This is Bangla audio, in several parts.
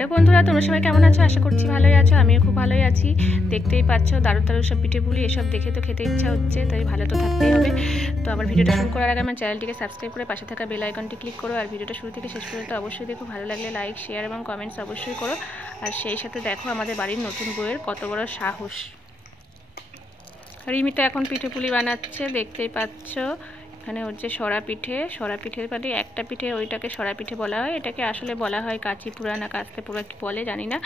হ্যালো বন্ধুরা, তোমরা সবাই কেমন আছো? আশা করছি ভালোই আছো। আমিও খুব ভালোই আছি। দেখতেই পাচ্ছ দারুণ দারুণ সব পিঠে পুলি, এসব দেখে তো খেতে ইচ্ছা হচ্ছে, তাই ভালো তো থাকতেই হবে। তো আমার ভিডিওটা শুরু করার আগে আমার চ্যানেলটিকে সাবস্ক্রাইব করে পাশে থাকা বেল আইকনটি ক্লিক করো। আর ভিডিওটা শুরু থেকে শেষ পর্যন্ত অবশ্যই দেখো। ভালো লাগলে লাইক, শেয়ার এবং কমেন্টস অবশ্যই করো। আর সেই সাথে দেখো আমাদের বাড়ির নতুন বউয়ের কত বড় সাহস। রিমি তো এখন পিঠে পুলি বানাচ্ছে, দেখতেই পাচ্ছ। এখানে হচ্ছে সরা পিঠে মানে একটা পিঠে, ওইটাকে সরা পিঠে বলা হয়। এটাকে আসলে বলা হয় কাঁচি পুরা না কাস্তে পুরা কি বলে জানি না,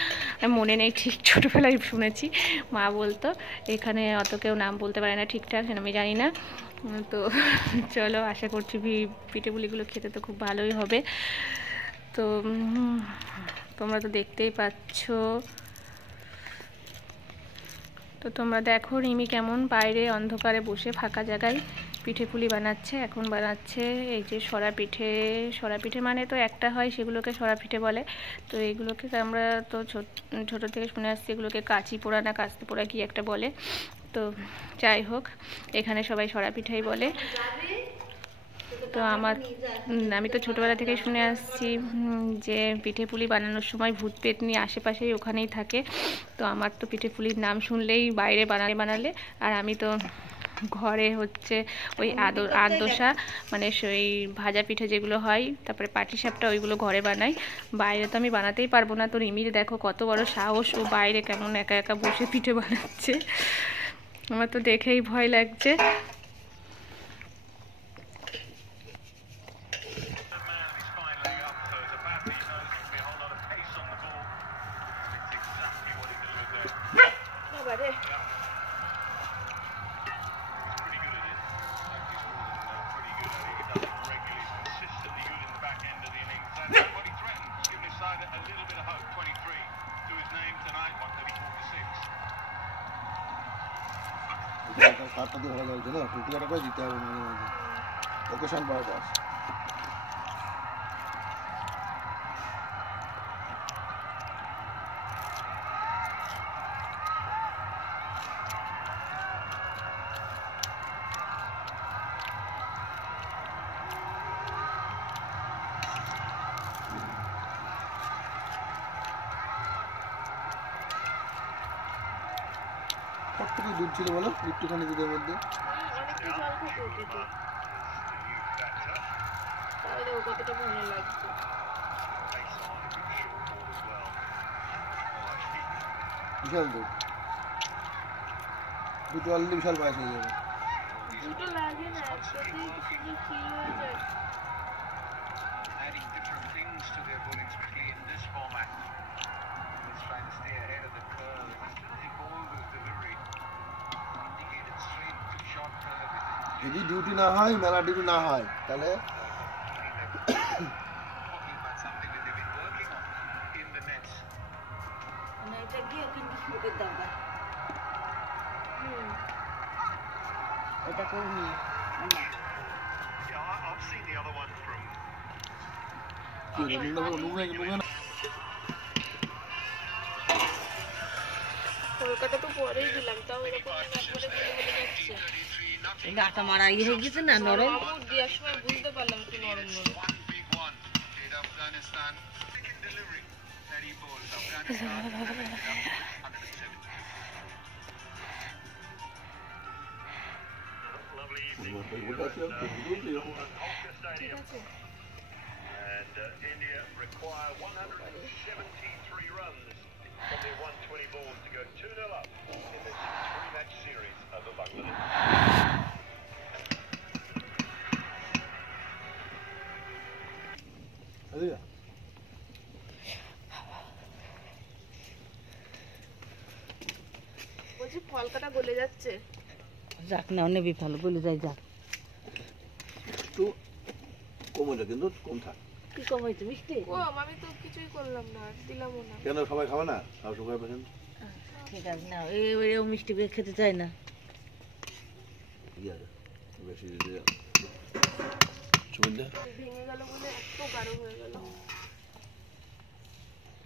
আমি মনে নেই ঠিক, ছোটোবেলায় শুনেছি মা বলতো। এখানে অত কেউ নাম বলতে পারে না ঠিকঠাক, আমি জানি না। তো চলো, আশা করছি পিঠে পুলিগুলো খেতে তো খুব ভালোই হবে। তো তোমরা তো দেখতেই পাচ্ছ। তো তোমরা দেখো রিমি কেমন বাইরে অন্ধকারে বসে ফাঁকা জায়গায় পিঠে পুলি বানাচ্ছে। এখন বানাচ্ছে এই যে সরা পিঠে মানে তো একটা হয়, সেগুলোকে সরা পিঠে বলে। তো এইগুলোকে আমরা তো ছোটো থেকে শুনে আসছি, এগুলোকে কাঁচি পোড়া না কাস্তে পোড়া কি একটা বলে। তো যাই হোক, এখানে সবাই সরা পিঠাই বলে। তো আমি তো ছোটোবেলা থেকেই শুনে আসছি যে পিঠে পুলি বানানোর সময় ভূত পেতনি আশেপাশেই ওখানেই থাকে। তো আমার তো পিঠে পুলির নাম শুনলেই বাইরে বানালে, আর আমি তো ঘরে হচ্ছে ওই আদোসা মানে সেই ভাজা পিঠে যেগুলো হয়, তারপরে পাটিসাপটা, ওইগুলো ঘরে বানাই। বাইরে তো আমি বানাতেই পারবো না। তো রিমির দেখো কত বড় সাহস, ও বাইরে কেমন একা একা বসে পিঠে বানাচ্ছে। আমার তো দেখেই ভয় লাগছে। কার্ডটা দিয়ে ভালো চলছে না, টুকটাটা করে দিতে হবে মাঝে মাঝে। লোকেশন বাইপাস কতটুকু দুধ ছিল বলো, একটুখানি দুধের মধ্যে বিশাল দুধ, দুটো অলরেডি বিশাল পায়েস হয়ে যাবে। দুটো লাগে না, একসাথেই শুধু ক্ষীর হয়ে যায়। Adding different things to their bowling, especially in this format. It's trying to stay ahead of the curve. As he bowled his delivery, indicated straight to short curve. যদি ডিউটি না হয়, মেলা ডিউটি না হয়, তাহলে এটা করবি কলকাতা তো পরেই দিলাম, তাও এরকম একবারে যাচ্ছে। গাটা মারা হয়ে গেছে না, নরম দেওয়ার সময় বুঝতে পারলাম কি নরম নরম। ঠিক আছে। And India require 173 runs from their 120 balls to go 2-0 up in this three-match series over Bangladesh. বলছি ফলকাটা গলে যাচ্ছে। যাক না, নেবি ভালো বলে যাই, যাক একটু কম হয়েছে, কিন্তু কম থাক। কি কম হয়েছে? মিষ্টি কম, আমি তো কিছুই করলাম না, দিলামও না। কেন সবাই খাবে না? সবাই পাচ্ছেন, ঠিক আছে না, ও মিষ্টি খেতে চায় না। বেশি ভেঙে গেল বলে এত গাঢ় হয়ে গেল।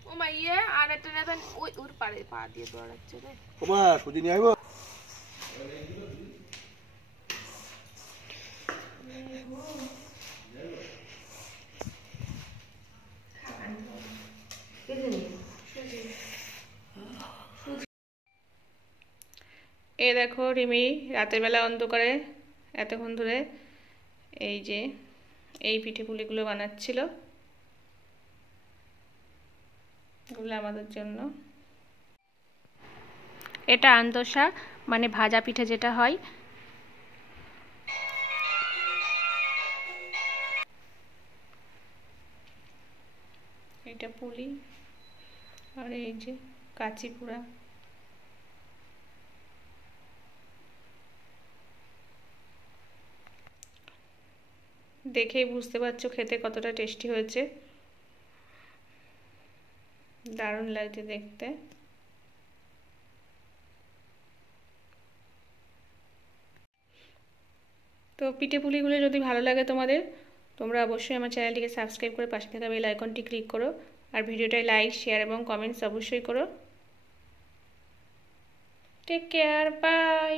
ও মা, আর একটা নেবেন, ওর পাড়ে পা দিয়ে দৌড়াচ্ছে রে। ও মা, সুজি নিয়ে আইবো। Isn't it? এ দেখো রিমি রাতের বেলা অন্ধকারে এতক্ষণ ধরে এই যে এই পিঠে পুলিগুলো বানাচ্ছিল, এগুলো আমাদের জন্য। এটা আন্দোসা মানে ভাজা পিঠে যেটা হয়। এটা পুলি আর এই যে কাচি পুরা। দেখেই বুঝতে পারছো খেতে কতটা টেস্টি হয়েছে, দারুণ লাগছে দেখতে। তো পিঠে পুলিগুলো যদি ভালো লাগে তোমাদের, তোমরা অবশ্যই আমার চ্যানেলটিকে সাবস্ক্রাইব করে পাশে থাকা বেল আইকনটি ক্লিক করো, আর ভিডিওটায় লাইক শেয়ার এবং কমেন্টস অবশ্যই করো। Take care, by.